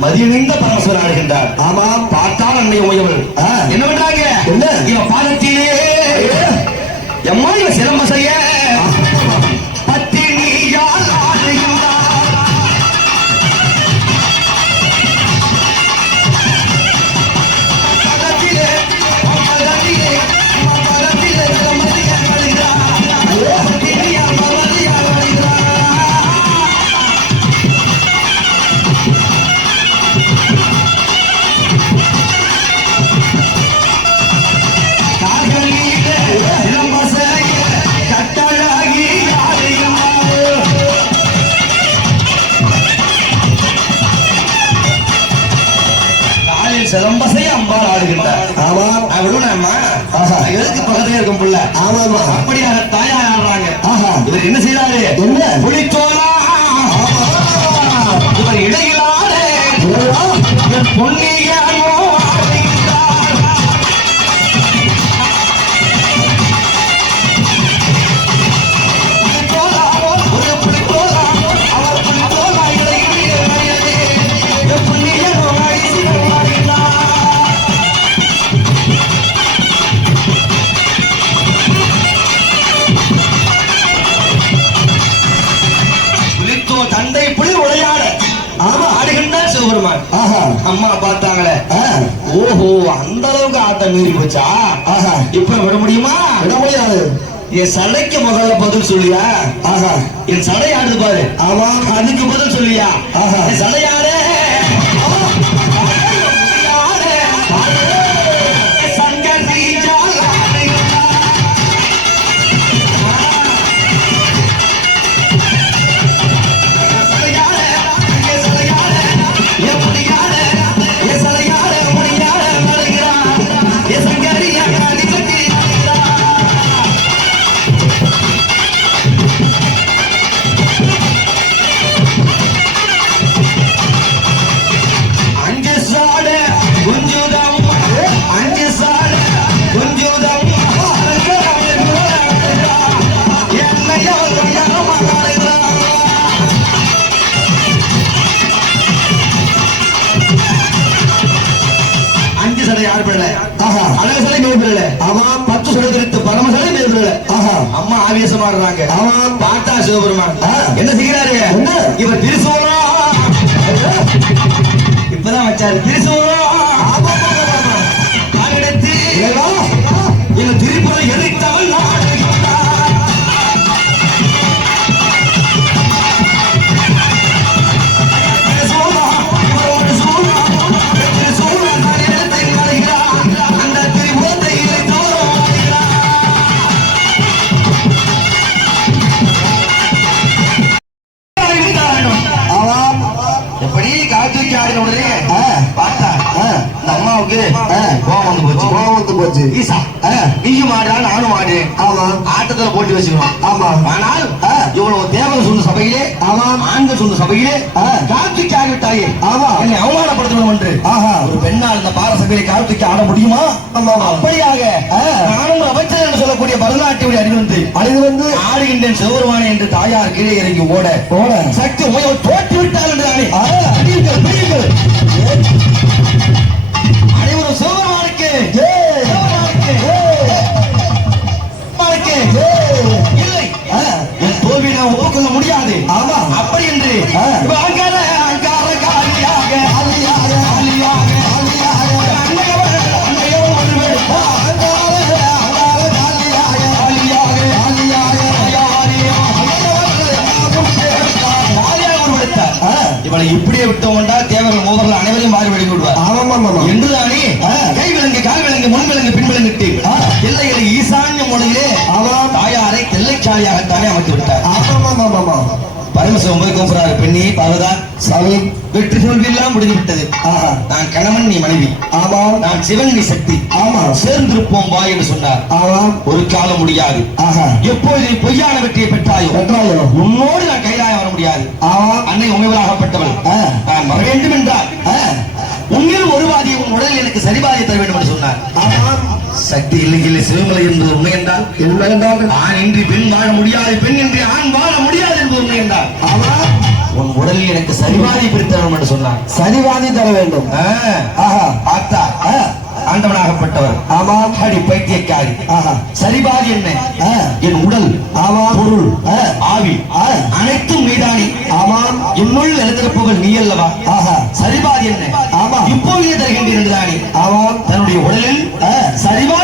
மதியணிந்த பரமசிவன் ஆடுகின்றார் ஆமாம் பார்த்தால் அன்னை உமையவள் ஆ. என்ன பண்றாங்க என்ன? இவன் பாதத்திலே எம்மா இவன் சிலம்ப செய்ய காலில் சிலம்பசை அம்பாள் ஆடுகின்றார். ஆமாம் விடுனம்மா ஆஹா. எதுக்கு பக்கத்துல இருக்கும் புள்ள? ஆமாமா அப்படியாக தாயார் ஆடுறாங்க. ஆஹா. இவர் என்ன செய்யறாரு என்ன? புலித்தோலா இவர் இடையிலாரு என் ஓஹோ அந்த அளவுக்கு ஆட்டம் மீறி போச்சா? ஆஹா. இப்ப விட முடியுமா? விட முடியாது. என் சடைக்கு முதல்ல பதில் சொல்லியா? ஆஹா. என் சடை ஆடுது பாரு. ஆமாம் அதுக்கு பதில் சொல்லியா? ஆஹா. என் சடை ஆடு. ஆஹா. அழகு சடை மேல் பிள்ளை ஆமாம் பத்து சடை திருத்து பரம சடை மேல் பிள்ளை ஆஹா. அம்மா ஆவேசமா இருக்காங்க ஆமாம் பார்த்தா சிவபெருமான். என்ன செய்கிறாரு? இவர் திருசூலம் இப்பதான் வச்சாரு. திருசூலம் காலெடுத்து ஏதோ இந்த காத்தூக்கி ஆடின உடனே. பார்த்தா. இந்த அம்மாவுக்கு. கோவம் வந்து போச்சு கோவம் வந்து போச்சு ஈசா. நீயும் ஆடுறா நானும் ஆடுறேன் ஆமாம் ஆட்டத்துல போட்டி வச்சுக்கணும் ஆமாம் ஆனால். இவ்வளவு தேவர்கள் சொன்ன சபையிலே ஆமாம் ஆண்கள் சொன்ன சபையிலே ஆ. கார்த்திக் ஆகிவிட்டாயே ஆமா. என்னை அவமானப்படுத்தணும் என்று ஆஹா ஒரு பெண்ணால் இந்த பார சபையிலே கார்த்திக் ஆட முடியுமா ஆமா. அப்படியாக. நானும் அமைச்சர் சொல்லக்கூடிய பரதநாட்டிய அறிவிந்து அழிவு வந்து ஆடுகின்றேன் சிவபெருமானே என்று தாயார் கீழே இறங்கி ஓட ஓட சக்தி உமையவர் தோற்று விட்டாள் என்று தானே. அடியுங்கள், பிடியுங்கள். அனைவரும் சிவபெருமானுக்கு. இல்லை. என் தோல்வியை நான் ஒப்புக்கொள்ள முடியாது ஆமா. அப்படி என்று இவளை இப்படியே விட்டோம்டா தேவர்கள் மூவர்கள் அனைவரையும் மாறி வெளி விடுவார் ஆமாம் ஆமாம் என்றுதானே ஆ. கை விலங்கு கால் விலங்கு முன் விலங்கு பின் விலங்கிட்டு ஆ. எல்லைகளை ஈசான்ய ஆமாம் தாயாரை தெல்லைச்சாலியாகத்தானே அமைத்து விட்டார் ஆமாம் ஆமாம் ஆமாம் பரமசிவம் போய் கூப்பிடுறாரு பெண்ணி சாமி. வெற்றி தோல்வியெல்லாம் முடிந்து விட்டது ஆஹா. நான் கணவன் நீ மனைவி. ஆமாம் நான் சிவன் நீ சக்தி. ஆமாம் சேர்ந்திருப்போம் வா என்று சொன்னார். ஆமாம் ஒரு காலம் முடியாது. ஆஹா. எப்போது நீ பொய்யான வெற்றியை பெற்றாயோ வென்றாயோ உன்னோடு நான் கைலாயம் வர முடியாது. ஆமாம் அன்னை உமைவராகப்பட்டவள். நான் வர வேண்டும் என்றால். உன்னில் ஒரு வாதி உன் உடலில் எனக்கு சரிபாதி தர வேண்டும் என்று சொன்னார். சக்தி இல்லை இல்லை சிவமலை என்பது உண்மை என்றால் என்ன என்றால் ஆண் இன்றி பெண் வாழ முடியாது பெண் இன்றி ஆண் வாழ முடியாது என்பது உண்மை என்றால். உடலில் எனக்கு சரிவாதி பிரித்தனம் என்று சொன்னான் சரிவாதி தர வேண்டும். பார்த்தா ஆண்டவனாகப்பட்டவர். ஆமாம் அடி பைத்தியக்காரி. சரிபாதி என்ன. என் உடல் ஆமாம் பொருள் ஆவி அனைத்தும் நீதானே. ஆமாம் என்னுள் எழுந்திருப்பவள் நீ அல்லவா? ஆஹா. சரிபாதி என்ன. ஆமா. இப்போது தருகின்றேன் என்றுதானே. ஆமாம் தன்னுடைய உடலில் சரிபாதி